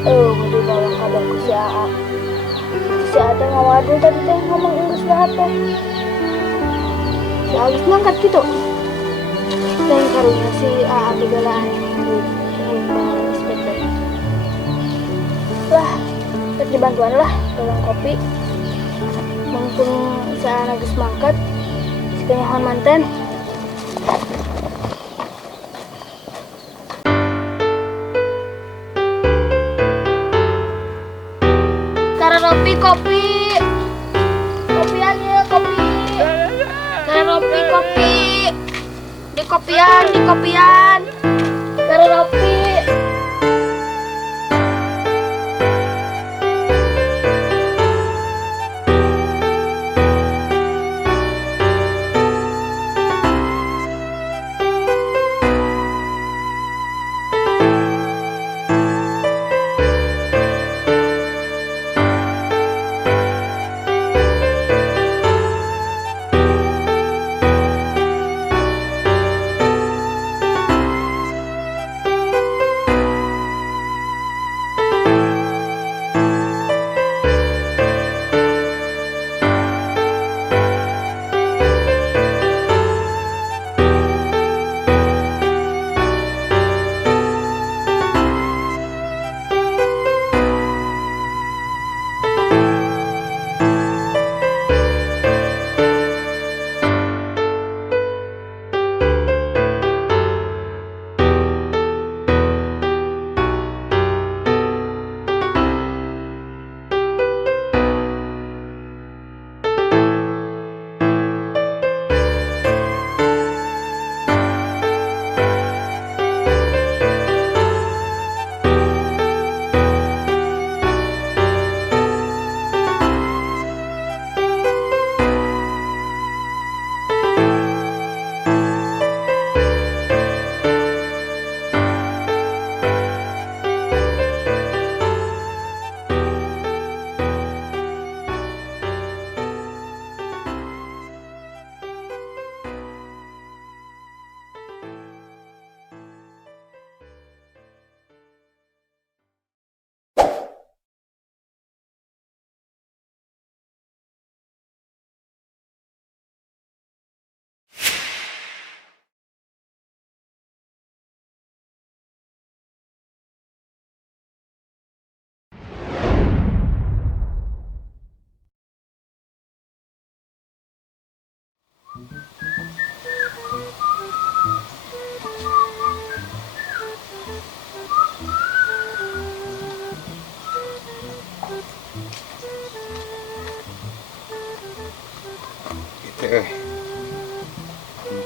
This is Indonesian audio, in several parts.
mau dibawa kabar ku si AA. Si AA teh ngawadul tadi teh ngomong Inggris di HP. Si Agus ngangkat gitu. Dan karunya si AA begalaan nungguin bahan SPP. Lah, terus dibantuan lah dalam kopi. Mumpung si AA Agus mangkat, si kenyahan manten. Kopi kopian ya kopi kopi di kopian Ropi.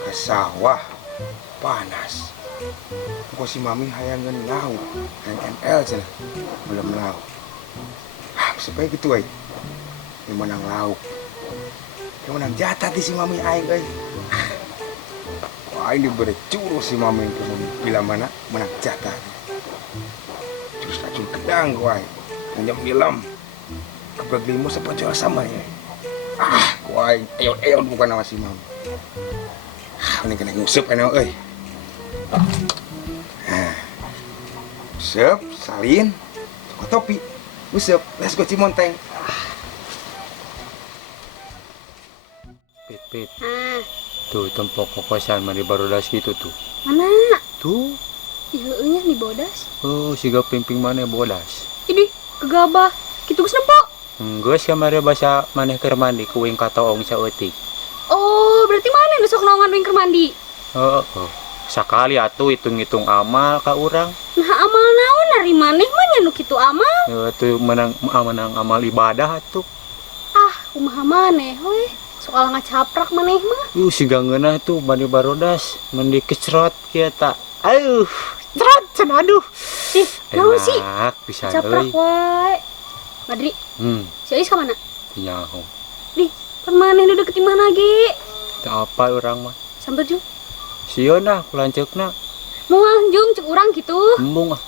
Ke sawah panas. Kok si mami hayangan lau, NL cina belum lau. Supaya gitu ay, yang menang lauk, yang menang jatah di si mami aing ay. Wah ini bercuru si mami itu bila mana menang jatah. Terus racun kedang gua ay, nyam bilam, kebeglimu seperti sama ya. Wah, ayo bukan nama si mami. Ini kena ngusep kan euy. Ngusep, salin, topi. Ngusep, let's go Cimonteng. Pit. Tuh tempat kokosan mari barudas gitu tuh. Mana? Tuh. Iya nih bodas. Oh, siga pimping mana bodas. Ini gegabah. Kitu geus nempo. Enggak sih mari bahasa maneh keur mandi kuing kataong saeutik. Oh, berarti mana besok naongan wing keur mandi? Oh. Sakali atuh hitung-hitung amal ka urang. Nah, amal naon ari maneh mah nya nu kitu amal? Tuh menang amal ibadah atuh. Kumaha maneh we? Soal ngacaprak maneh mah. Siga ngeunah tuh mandi barodas, mandi kecrot kieu ta. Cerot cenah aduh. Naon sih? Pisan Caprak euy. wae. Madri. Si Ais ka mana? Nyaho. Di, pan maneh nu deket imah ge? Teu apa urang mah. Sambil jung. Sieun nah kulanceukna. Moal jung cek urang kitu. Embung ah.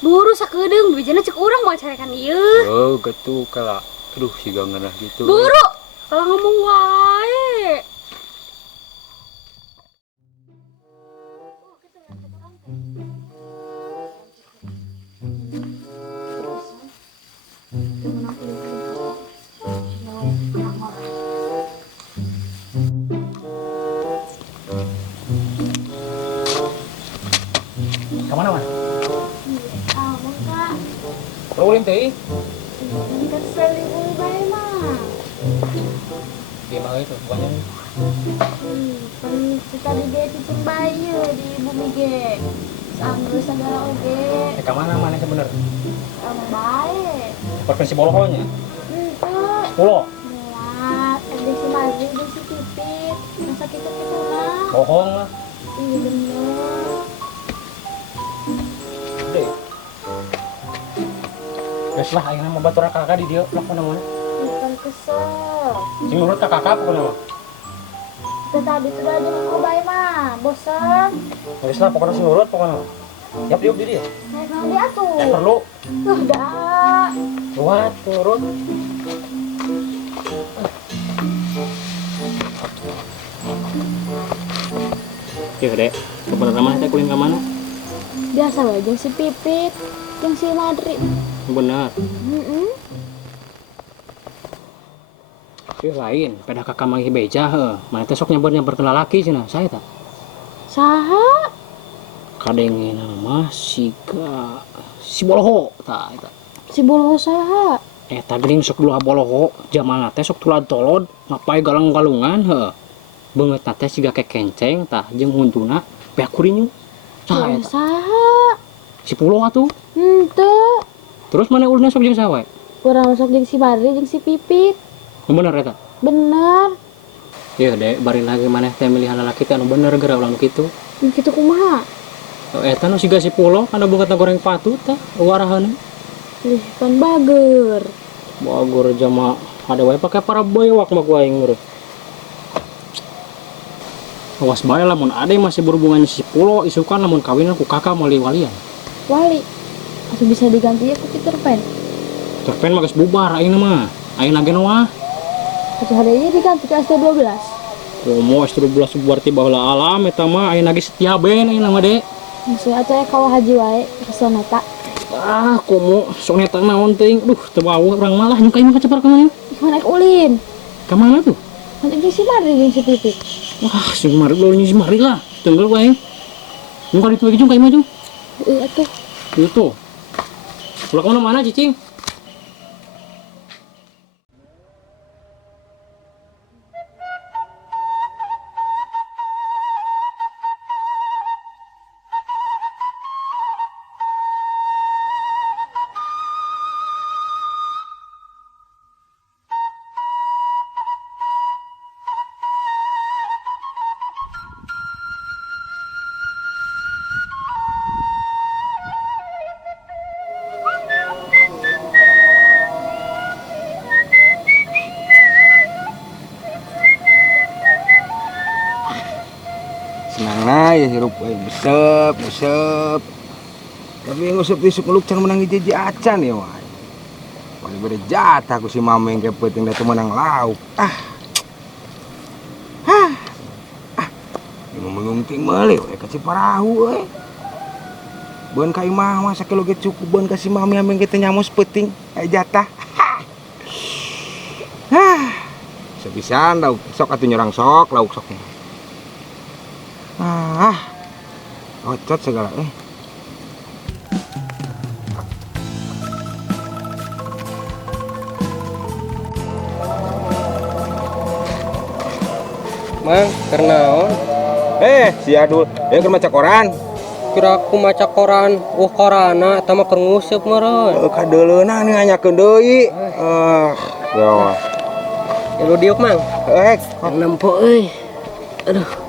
Buru sakedeung bijana cek urang moal carekan ieu. Oh, gitu kala. Aduh, siga ngeunah gitu. Buru. Kalau ngomong wae. ulin teh. Kesel ibu bae mah. Di mana itu bukannya? Kan tadi dia cicing bayi di bumi ge. Sanggeus segala oge. Mana sebener? Sama bae. Provinsi Bolohonya. Henteu. 10. Muat, ada si Mazi, ada si Pipit. Masa gitu-gitu mah. Bohong lah. Iya bener. Gede. Geus lah ayeuna mah baturan kakak di dieu lah namanya. Bukan kesel. Sing nurut ka kakak pokona mah. Kita tadi tuh udah aja mau bayi mah, bosan. Geus lah pokona sing nurut pokona mah. Yap di dia. Naik nang dia tuh. Perlu. Dah. Kuat nurut. Oke, Dek. Sebenarnya mah teh kulin ka mana? Biasa wae jeung si Pipit, jeung si Madri. Benar. Heeh. Ih lain, pada kakak manggih beja heuh. Mana teh sok nyamper ke lalaki cenah, saya tah. Saha? Kadengena mah si Boloho tah eta. Si Boloho saha? Eta geuning sok dua Boloho, jamalna teh sok tulad-tolod, ngapai galang-galungan heuh. Beungeut teh siga kekenceng tah jeung huntuna pea kurinyu. Saha eta? Saha? Si Pulo atuh. Henteu. Terus mana uluna sok jeung saha we? Kurang sok jeung si Madri jeung si Pipit. Bener eta. Bener. Ieu Dek, bari lagi maneh teh milihan lalaki teh anu bener geura ulang kitu. Kitu kumaha? Eta nu siga si Pulo kana beungeut goreng patut teh waraheun. Ih, kan bager. Bagur jama ada wae pake para boywak mah ku aing urang. Awas bae lamun ade masih berhubungan si Pulo isukan lamun kawinan ku kakak meuli walian. Wali. Atau bisa diganti ya ku Peter Pan. Terpen mah geus bubar ayeuna mah. Ayeuna ge noah. Atau hadanya diganti ke ST12. Komo S13 bubar ti baheula alam eta mah ayeuna ge setia ben ayeuna mah Dek. Maksudnya atuh kawah haji wae kesel neta. Ah, komo sok neta naon teuing. Duh, teu bau urang malah nyukai mah kacepar ka mana? Naik ulin. Ka mana tuh? Nanti jeung si Madri jeung si Pipit. Wah, si Mari dulu si Mari lah. Tunggal wae. Nyung kali tuh jung kai mah jung. Atuh. Itu. Ulah kemana mana cicing? Senang na ya hirup we besep. Tapi ngusep isuk ngeluk can menang hiji acan ya wae. Bari bade jatah ku si Mameng ke peuting da teu menang lauk. Ini mengunting meuli we ka Ciparahu we. Beun ka imah mah sakilo ge cukup beun ka si Mami Ameng teh nyamos peuting jatah. Sepisan lauk sok atuh nyerang sok lauk sok. Ocot segala Mang, kernaon? si Adul, ya keur maca koran. Kira aku maca koran, korana eta mah keur nguseup meureun. Kadeuleuna nih nganyakeun deui. Ya. Lu diuk, Mang. Nempo euy. Aduh.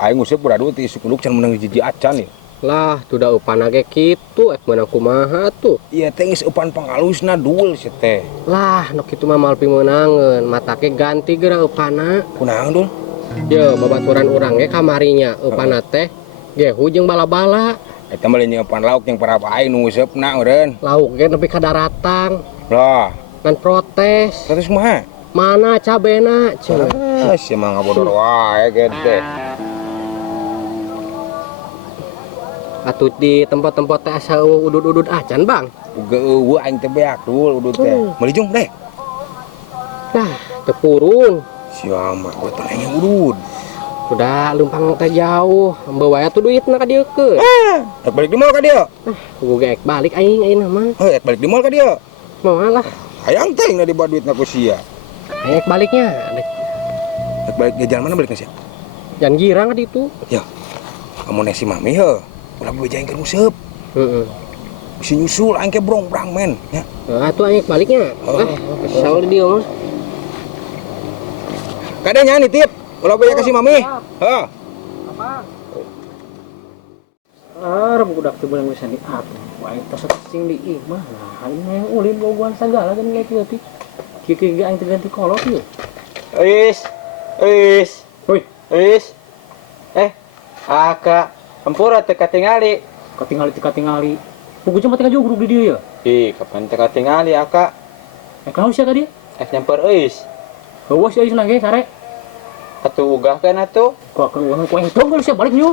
Aing nguseup udah dulu ti isuk uluk can menang hiji acan ya. Lah, tuh da upana ge kitu, meunang kumaha tuh. Iya teh geus eupan pangalusna dul si teh. Lah, nu kitu mah malpi meunangeun, mata ge ganti geura upana. Kunaon dul? Ye, babaturan urang ge kamarinya upana teh gehu jeung bala-bala. Eta mah lain eupan lauk yang parap aing nu nguseupeuna eureun. Lauk ge nepi ka daratang. Lah, Ngan protes. terus kumaha? Mana cabena? Cenah. Si mah ngabodor wae gede. Atuh di tempat-tempat teh asa udud-udud acan, Bang. Uga eueuh aing teh beak dul udud teh. Meuli jung deh. Nah, teu purun. Sia mah buat nanya udud. Udah lempang teh jauh, bawa tuh duitna ka dieu ke. Ek balik di mall ka dia. Gue gek balik aing mah. Ek balik di mall ka dia. Mau lah. Hayang teh na dibawa duitna ku sia. Aing baliknya. Ek balik di jalan mana baliknya sia? Jangan girang ka ditu. Ya. Kamu nasi mami heuh. Ulah bejaing keur useup. Heeh. Bisa nyusul aing ke brong-brang men ya. Atuh aing baliknya. Kesal dia mah. Kadanya nitip. Ulah beja kasih mami. Heeh. Budak teu beulang bisa diatur. Wae tos cing di imah. Nah, ini ulin bogohan sagala kan kieu teh. Kieu ge aing teh ganti kolot ieu. Eis. Hoi, Aka ampura teu katingali. katingali. Pugu cuma tengah jugrug di dieu ya. Kapan teu katingali Aka? Kalau sia ka dieu? Nyamper eis. Heueuh sia geus nangge sare. Atuh ugahkeun atuh. Kok uang ku aing tong sia balik nyuh.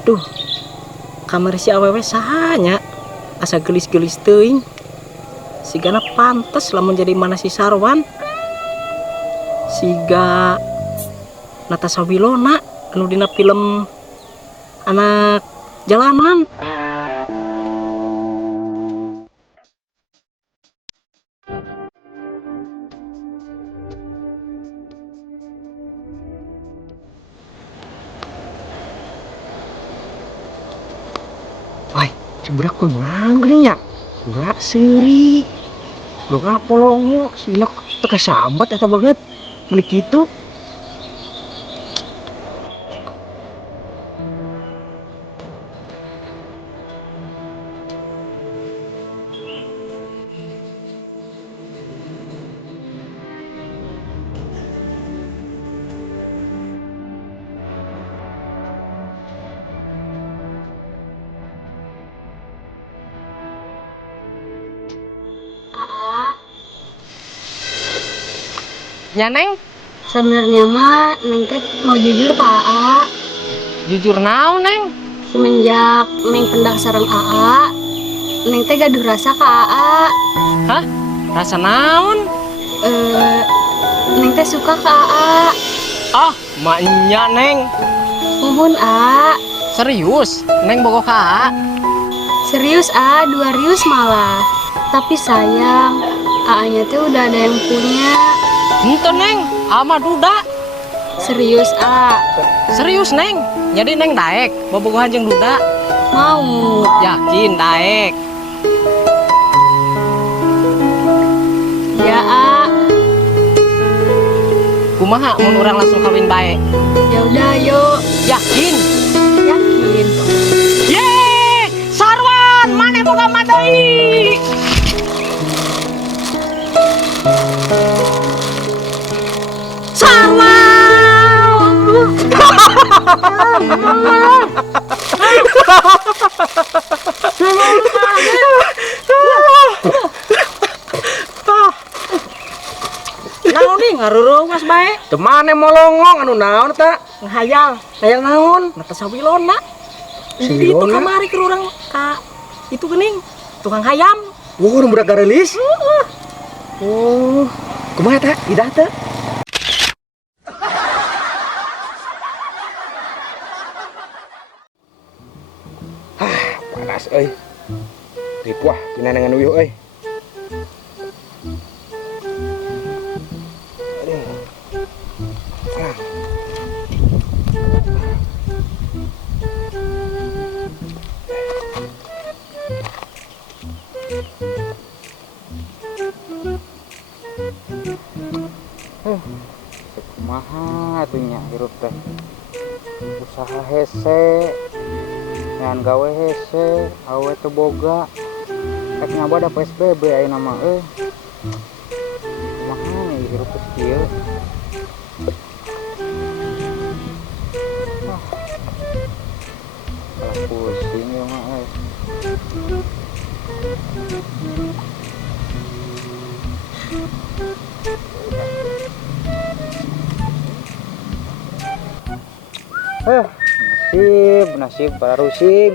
Duh, kamar si awewe sahanya asa gelis-gelis teuing. Sigana pantes lamun jadi mana si Sarwan. Siga Natasha Wilona anu dina film anak jalanan. Wah, seberak kunang gini ya. Enggak seri. Lu ngapolongnya silak teka sambat atau banget. Beli gitu. Ya Neng, Sebenarnya mah Neng teh mau jujur ke AA. jujur naon Neng? Semenjak Neng pendak sareng AA, Neng teh gaduh rasa ke AA. Hah? Rasa naon? Neng teh suka ke AA. Ah, maknya Neng. Muhun A. Serius? Neng bogo ka? Serius A, 2 rius malah. Tapi sayang, AA-nya teh udah ada yang punya. Ente Neng, ama duda. Serius A. Serius Neng? Jadi Neng daek, bobogohan jeung duda. Mau. Yakin daek? Ya A. Kumaha mun urang langsung kawin bae? Ya udah yuk. Yakin? Yakin. Yeay! Sarwan, mana boga materi? Naon nih ngaruruwas bae. Temane molongong anu naon eta? Ngahayal. Hayal naon? Natasha Wilona. Si Itu Wilona? kamari ke urang ka itu geuning tukang hayam. Wah, budak garelis. Oh, kumaha teh? Idah teh? Panas euy. Ripuah pinanangan uyuh euy. Aduh. Ah. Kumaha atuh nya hirup teh. Usaha hese. Ngan gawe hese, awe teu boga. Rek nyaba da PSBB ayeuna mah Kumaha nya hirup teh kieu. Kalah pusing ya mah nasib para pusing.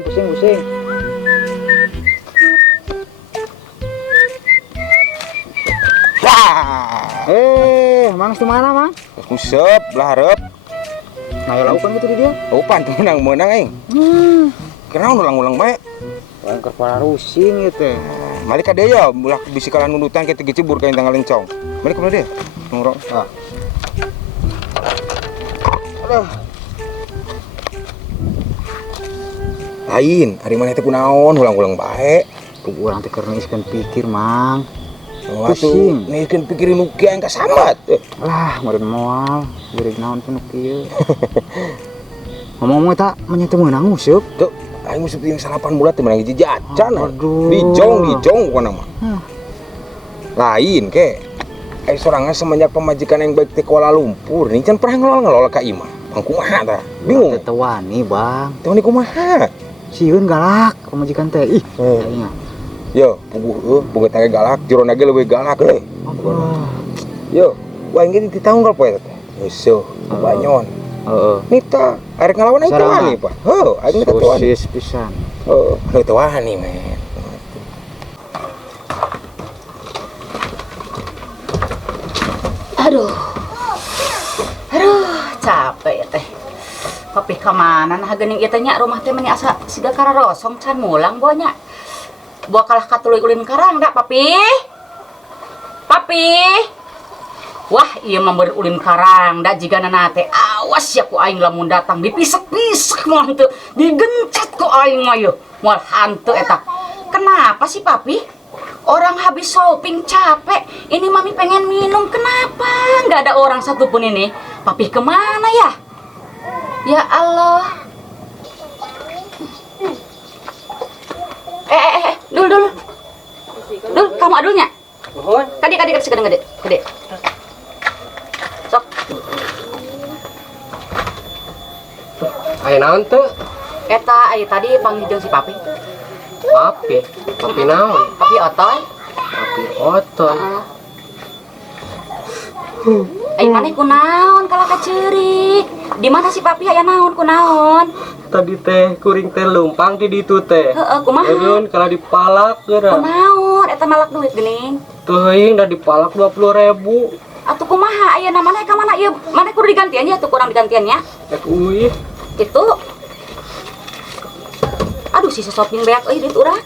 Mang di mana, Mang? Terus kusep, belah harap. Nah, ya lakukan gitu di dia. Upan tuh menang aing. Kenapa ulang-ulang baik? Yang kepala rusing gitu. Mari ka dia ya, ulah bisikalan nunutan kita gecebur kain tanggal lencong. Mari ka dia. Nurok. Ah. Aduh. Lain, hari mana teh kunaon ulang-ulang baik. Tuh urang teh keur iskeun pikir, Mang. Pusing. Nih kan pikirin nu kieu ka sambat. Lah, meureun moal, geureug naon pun kieu. Ngomong-ngomong eta manya teu meunang useup. Tuh, aing mah seperti yang salapan bulat teh menang hiji jajan. Aduh. Dijong kana mah. Lain ke. Sorangan semenjak pemajikan yang baik di Kuala Lumpur, ini can pernah ngelola ka imah. Bang kumaha tah? Bingung. Teu wani, Bang. Teu wani kumaha? Sieun galak pemajikan teh. Ih, kayaknya. Yo, puguh tangga galak, jerona ge leuwih galak euy. Yo, wah ini ditanggal poe teh. Heuh, banyon. Heeh. Nita, arek ngalawan aing teu wani, Pak. Heuh, aing teh teu wani. Sosis pisan. Heuh, teu wani, men. Aduh, capek teh. Papi kemana? Nah gening ieu teh nya rumah teh meni asa siga kararosong can mulang bonya. Buah kalah katuluy ulin karang dak papi. Papi. Wah, ieu mah beureun ulin karang dak jiganana teh. Awas ya ku aing lamun datang dipisek-pisek moal teu digencet ku aing mah yeuh. Moal hanteu eta. Kenapa sih papi? Orang habis shopping capek, ini mami pengen minum, kenapa? Nggak ada orang satupun ini. Papi kemana ya? Ya Allah. Dul, kamu adulnya? Kade, sekedang kade. Sok. Aya naon teu? Eta, ayo tadi panggil jeung si papi. Papi naon? Papi otoy. Papi otot. Ayo maneh kunaon kalau kaceurik? Di mana si papi aya naon kunaon? Tadi teh kuring teh lumpang di ditu teh. Heeh, kumaha? Eun kala dipalak geura. Kunaon? Eta malak duit geuning. Teuing da dipalak 20.000. Atuh kumaha ayeuna maneh ka mana ieu? Maneh kudu digantian ya, atuh kurang digantian ya. Euy, Gitu. Aduh si shopping beak euy duit urang.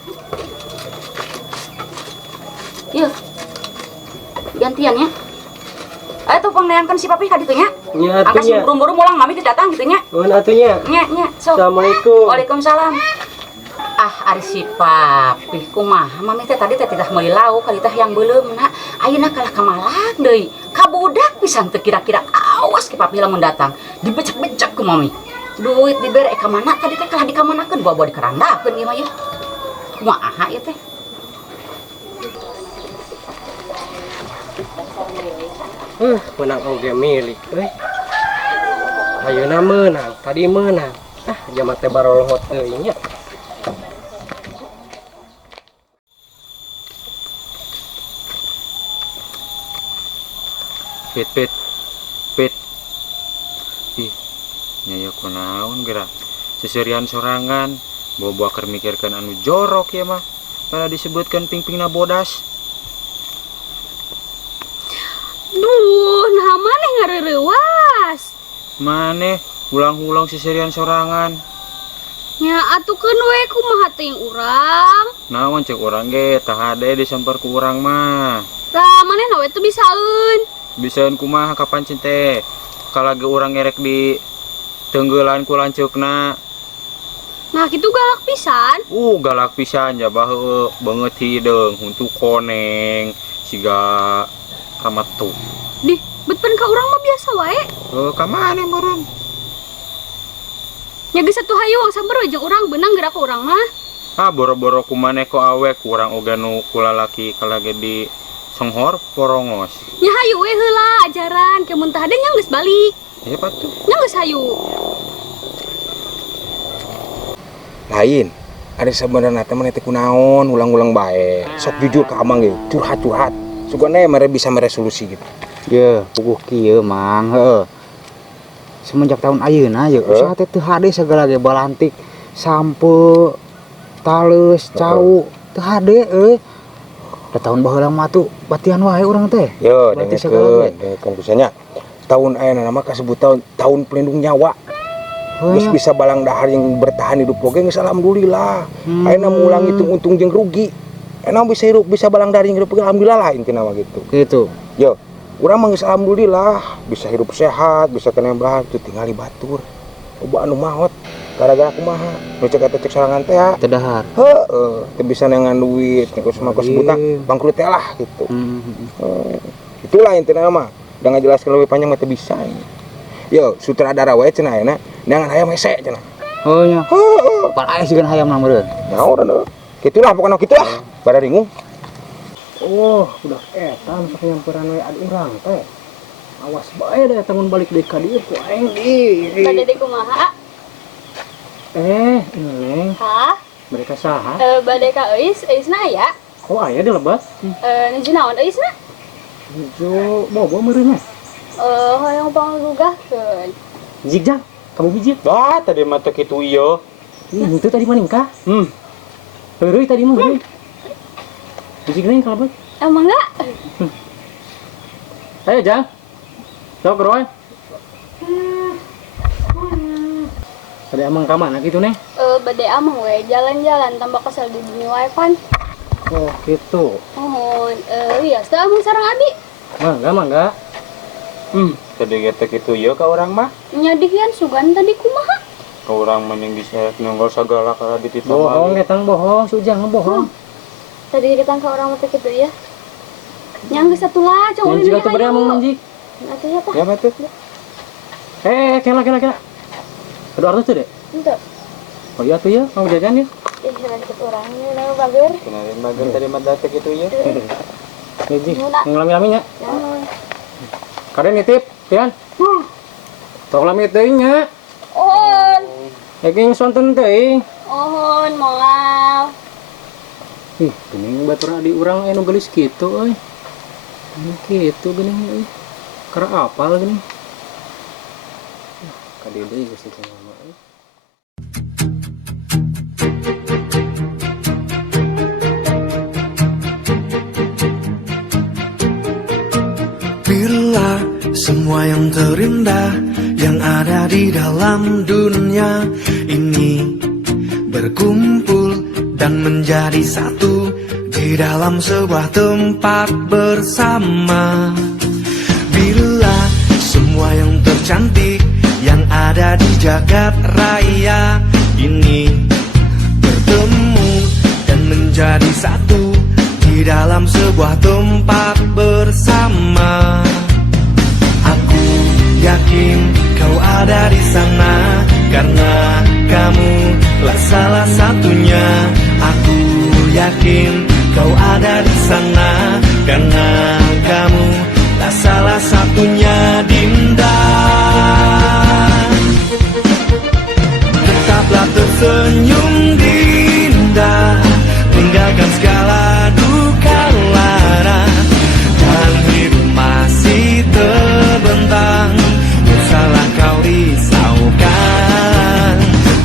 Ieu. Gantian ya. Tuh pangneangkeun si papi ka ditu nya. nya Angka si atunya. buru-buru mulang mami teh datang gitu nya. Nuhun atunya. Nya, sok. Assalamualaikum. Waalaikumsalam. Ari si papi kumaha mami teh tadi teh tidak meuli lauk kali teh yang beuleumna. Ayeuna kalah ka malak deui. Ka budak pisan teu kira-kira awas ke papi lamun datang. Dibecek-becek ku mami. Duit dibere ka mana tadi teh kalah dikamanakeun bawa-bawa dikerandakeun ieu mah ye. Kumaha ieu teh? Menang oge milik euy. Ayeuna meunang, tadi meunang. Jamat teh barolohot euy nya. Pit. Ih, nyaya kunaon geura. Seserian sorangan, bobo keur mikirkeun anu jorok ya mah. Pada disebutkan pingpingna bodas. Duh, nah maneh ngareurewas. Maneh ulang-ulang seserian sorangan. Nya atukeun we kumaha teh urang. Naon cek urang ge tah hade disamper ku urang mah. Lah maneh na we teu bisaeun. Bisaeun kumaha kapan teh? Kalage urang ngerek di tenggeulan ku lanceukna. Nah kitu galak pisan. Galak pisan ya baheu beungeut hideung huntu koneng siga ramatu. Dih, betpen ka urang mah biasa wae. Ka maneh meureun? Nya geus atuh hayu wang samber we jeung urang beunang geura ka urang mah. Boro-boro kumaneh ko awek kurang oga nu kula laki kalage di songhor porongos. Nya hayu we heula ajaran ke mun teh hade nya geus balik. Ya patuh. Nya geus hayu. Lain, ada sebenarnya teman itu kunaon ulang-ulang bae. Sok jujur ke abang gitu, curhat-curhat. Sugana mere bisa meresolusi gitu. Ye, puguh kieu, Mang. Heeh. Semenjak tahun ayeuna ye usaha teh teu hade sagala ge balantik, sampe, tales, cau, teu hade euy. Da tahun baheula mah tuh batian wae urang teh. Yo, Berarti segala dengekeun kusanya. Tahun ayeuna nama kasebut tahun pelindung nyawa. Oh, Geus iya. bisa balang dahar yang bertahan hidup oge geus alhamdulillah. Ayeuna mulang hitung untung jeung rugi. Enak bisa balang dahar yang hidup oge alhamdulillah lah intina mah gitu. Gitu. Yo, urang mah geus alhamdulillah bisa hidup sehat, bisa kena bahan tuh tinggal batur. Loba anu mahot gara-gara kumaha? Nu cek sorangan teh ya. Teu dahar. Heeh, teu bisa nengan duit, nya mah sebutna bangkrut teh lah gitu. Itulah intina mah. Da ngajelaskeun leuwih panjang mah teu bisa. Yo, sutradara wae cenah ayeuna, neangan hayam hese cenah. Oh nya. Pal aya sigan hayam mah meureun. Naon atuh? Kitulah pokona kitulah. Pada ringung. Oh, udah etan penyamperan we ad urang teh. Awas bae da eta mun balik deui ka dieu ku aing diri. Bade di kumaha? Neng, Hah? mereka saha? Bade ka eusna aya? Oh, aya di lebas. Nuju naon eusna? Jo, bobo meureun mah. Hoyong panggugahkeun. Jigjag, kamu bijit. Dah tadi mah teh kitu ieu. Itu tadi mah ningkah. Heureuy tadi mah heureuy. Bijig neng kalebet. Emang enggak? Ayo, Jang. Sok roy. Ada emang ka mana gitu, Neng? Bade amang we jalan-jalan tambah kesel di dunia wifi. Oh, gitu. Mohon rias teh amang sareng abi. Mangga. Tadi kita kitu ieu ka urang mah. Nyadikian sugan tadi kumaha? Ka urang mah yang diseret nunggol sagala ka di titah. Bohong, ketang bohong, sujang bohong. Tadi kita ke orang mata gitu ya. Yang geus satu lah, cong Yang juga tuh beri amang manjik. Atuh ya tah. Ya mah tuh. Kela. Kedua artus tuh deh. Henteu. Oh iya tuh ya, mau jajan ya. Ih, lanjut orangnya udah bager. Kenalin bagian tadi mah teh kitu ieu. Manjik, Nuna. yang lami-laminya. Jangan. Karen nitip, Pian. Tok lami teuing nya. Ohon. Eking sonten teuing. Ohon, moal. Ih, geuning batur di urang anu gelis kitu euy. Anu kitu geuning euy. Kara apal geuning. Kadi deui geus itu mah euy. Bila semua yang terindah yang ada di dalam dunia ini berkumpul dan menjadi satu di dalam sebuah tempat bersama. Bila semua yang tercantik yang ada di jagat raya ini bertemu dan menjadi satu di dalam sebuah tempat bersama. Aku yakin kau ada di sana karena kamu lah salah satunya. Aku yakin kau ada di sana karena kamu lah salah satunya, Dinda. Tetaplah tersenyum, Dinda, tinggalkan segala duka lara, dan hidup masih terbentang, usahlah kau risaukan.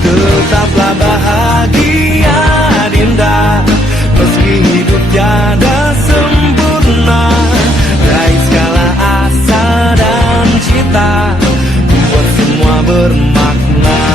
Tetaplah bahagia, Dinda, meski hidup tiada sempurna. Raih segala asa dan cita, buat semua bermakna.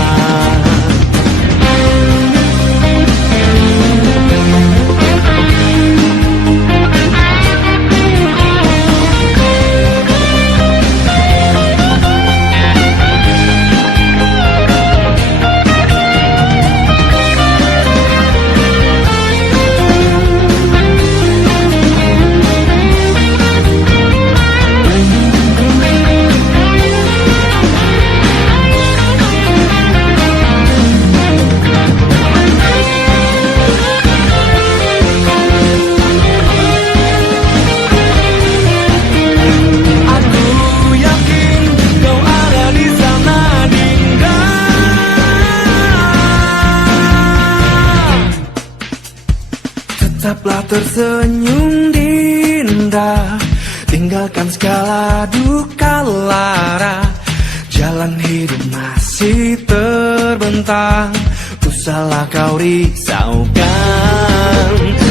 Tetaplah tersenyum, Dinda, tinggalkan segala duka lara, jalan hidup masih terbentang, usahlah kau risaukan.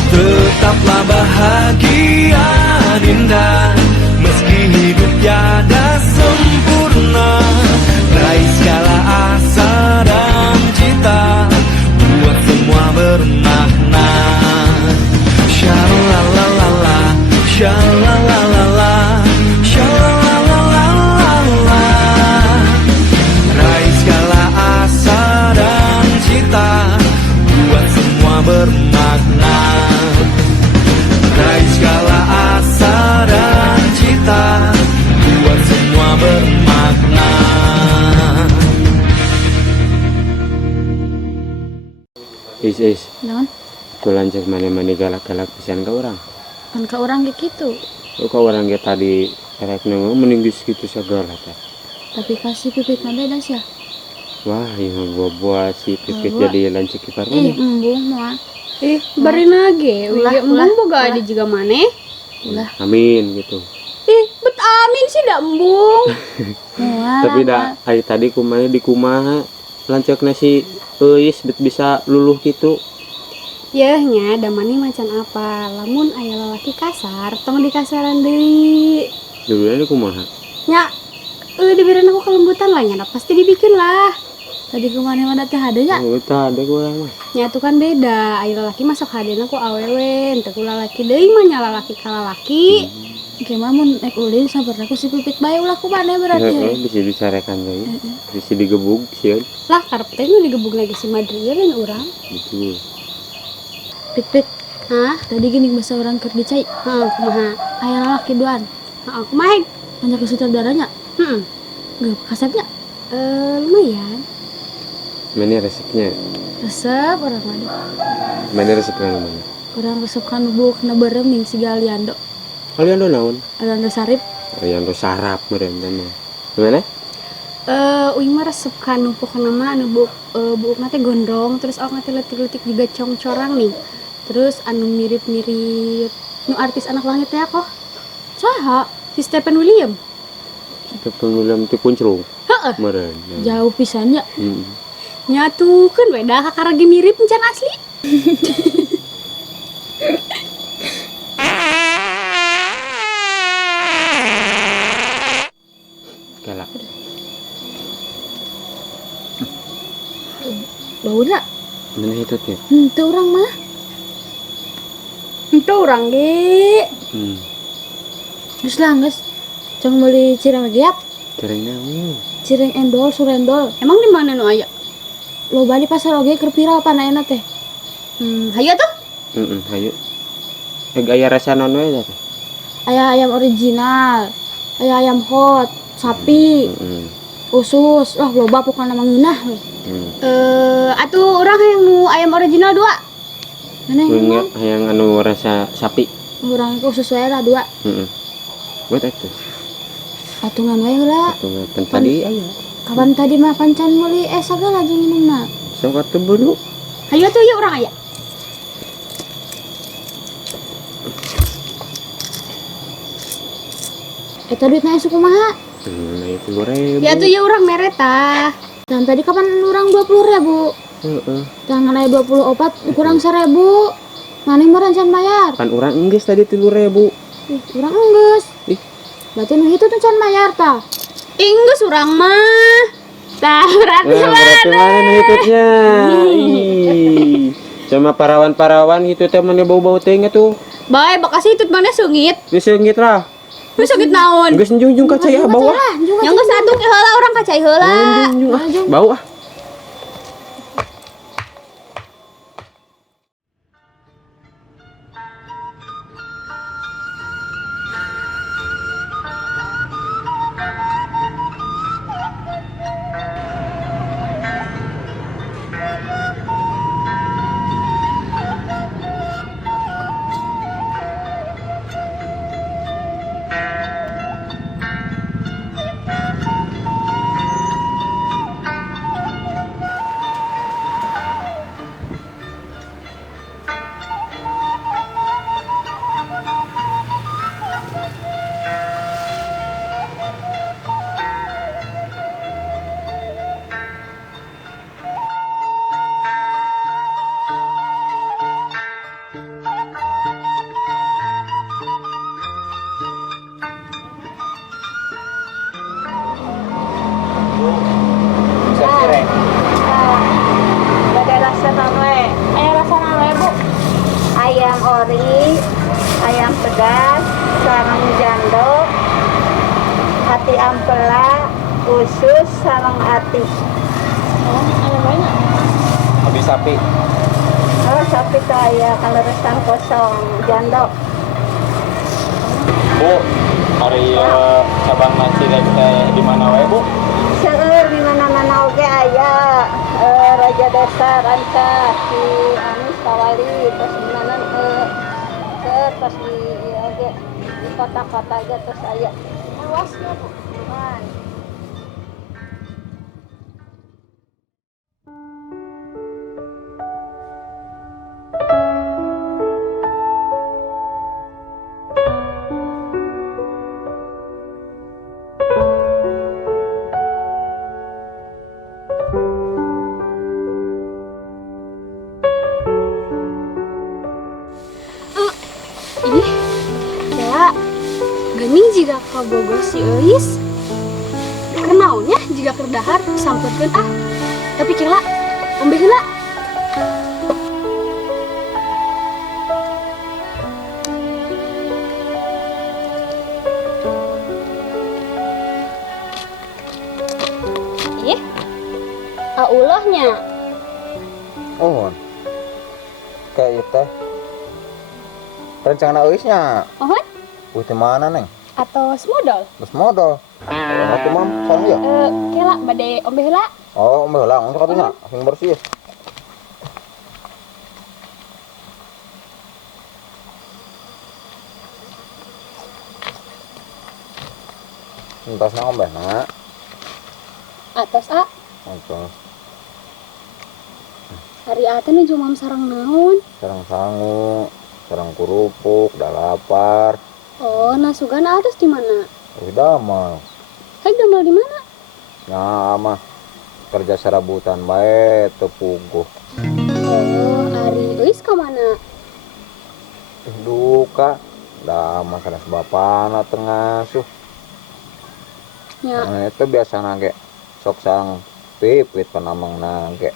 Tetaplah bahagia Dinda, meski hidup tiada sempurna. Raih segala asa dan cita, buat semua bermakna. Shalalalala, shalalalala, shalalalala. Raih segala asa dan cita, buat semua bermakna. Raih segala asa dan cita, buat semua bermakna. Is Naon? tuh lanjut mana-mana galak-galak pisan ke orang. Kan ke orang kayak gitu. Kok orang ge tadi erek nunggu meninggus gitu segala teh. Tapi kasih pipit beda sih ya. Wah, iya gua buat si pipit Gua- jadi lancik ipar Eh, mana. embung mah. Bari nage, Ulah, ulah ulah, embung boga ulah. ada juga maneh. Amin gitu. Bet amin sih dak embung. Mual. Tapi dah hari tadi kumaha di kumaha lancekna si Eis bet bisa luluh gitu. Yeh nya da maneh macan apa? Lamun aya lalaki kasar, tong dikasaran deui. Dulunya di kumaha. Nya diberian aku kelembutan lah nya, pasti dibikin lah. Tadi kemana mana teh ada ya? Oh, tadi gua mah. Nya tuh kan beda, aya lalaki masuk hadena ku awewe, teu ku lalaki deui mah nya lalaki ka lalaki. Gimana mun naik ulin sabar aku si pipit bae ulah ku mana berarti. Heeh, bisa dicarekan deui. Bisa digebug sieun Lah karep teh nu digebug lagi si Madria lain urang. gitu. Pipit. Hah? Tadi gini bahasa orang keur dicai. Heeh, kumaha? Aya lalaki duan. Heeh, kumaha? Banyak ke sutradaranya. Heeh. Gak kasarnya. Lumayan. Mana resepnya? Resep orang ada. Mana resepnya mana? Orang resep kan buk na berem ning si Galiando. Kalian do naon? Galiando sarip. Kalian do sarap meureun teh mah. Gimana? Uing mah resep kan pokokna mah anu buuk teh gondrong, terus awak teh letik-letik juga cong-corang nih. Terus anu mirip-mirip nu artis anak langit teh kok. Saha? Si Stephen William. Kita pengulam ti kuncrung. Heeh. Meureun. Jauh pisannya. Nyatukeun we dah kakarage mirip encan asli. Galak. Bau na. Mana itu teh? Henteu orang mah. Itu urang ge. Geus lah geus. Cong beli cireng geap, Cereng naon? cireng endol, surendol. Emang di mana nu aya? Loba di pasar oge keur viral panaena teh. Hayu tuh. Hayu. Aya rasa naon we teh? Aya ayam original, aya ayam hot, sapi, usus. Lah loba pokokna mah ngeunah we. Atuh urang yang nu ayam original 2. Mana yang Yang anu rasa sapi. urang ke usus wae lah 2. Buat itu. Patungan wae heula. Tunggu kan tadi aya. Kapan tadi mah pancan meuli sagala jeung minumna. Sok atuh beudu. Hayu tuh yuk urang aya. Eta duitna asup kumaha? Nah itu 2000. Ya tuh yuk urang mereta. Dan tadi kapan urang 20.000? Heeh. Tangan aya 24 kurang 1.000. Maneh mah rencan bayar. Kan urang enggeus tadi 3000. Ih, urang enggeus. Ih. Berarti nu hitu tuh can bayar tah. Inggeus urang mah. Tah berarti Berarti mana? mana nih hitutnya? Ih. Sama parawan-parawan itu teh mana bau-bau teh tuh. Bae bekas itu mana sungit. Geus seungit lah. Wis sungit naon? Geus njunjung kaca ya bau ah. Yang geus atuh ke heula urang kacai heula. Njunjung ah. Bau ah. Tampela, usus, sarang ati. Oh, ada banyak. Habis sapi. Oh, sapi itu aya kaleresan kosong, jandok. Bu, hari cabang nasi di mana wae, Bu? Seueur di mana-mana oge aya Raja Desa Ranca di anu Kawali terus di mana terus di ieu oge di kota-kota ge terus aya. Luasnya, Bu. Luas. Ih, ya, gening jika kabogo si Eis. Kenaunya jika kerdahar sampeurkeun ah. Tapi kira ombe heula. Ih, aulahnya. Oh. Kayak itu. Rencana Eisnya. Ohon, Wih, mana, Neng? atau semodal? Terus modal. Waktu mam, soalnya ya? Kela bade ombe heula. Oh, mbak lah, untuk katanya, yang bersih. Entasnya ombeh, nak. Atas a, Untuk hari ate nu jumam sarang naon. sarang sangu, sarang kerupuk, dah lapar. Oh, nasugan atas di mana? Udah mah, Hek damel di mana? ya mah kerja serabutan bae tepuguh. Oh, hari Eis ka mana? Duka, dah masalah sebapana tengah suh. Ya, Nah, itu biasa nage sok sang pipit penamang nage.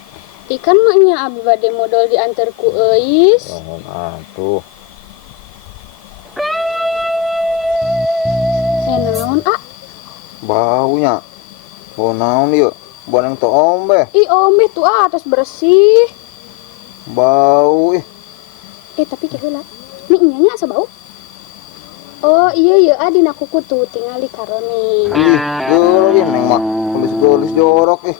ikan maknya abi bade modal diantar ku Eis. Mohon atuh. Naon a? Baunya. Bau naon yuk? Bau yang to ombe. Ih, ombe tuh atas bersih. Bau ih. Tapi keheula. Mi nya asa bau? Oh, iya iya adina kuku tuh tinggal di karone. Ih, geuleuh ieu neng mah. Gelis jorok ih.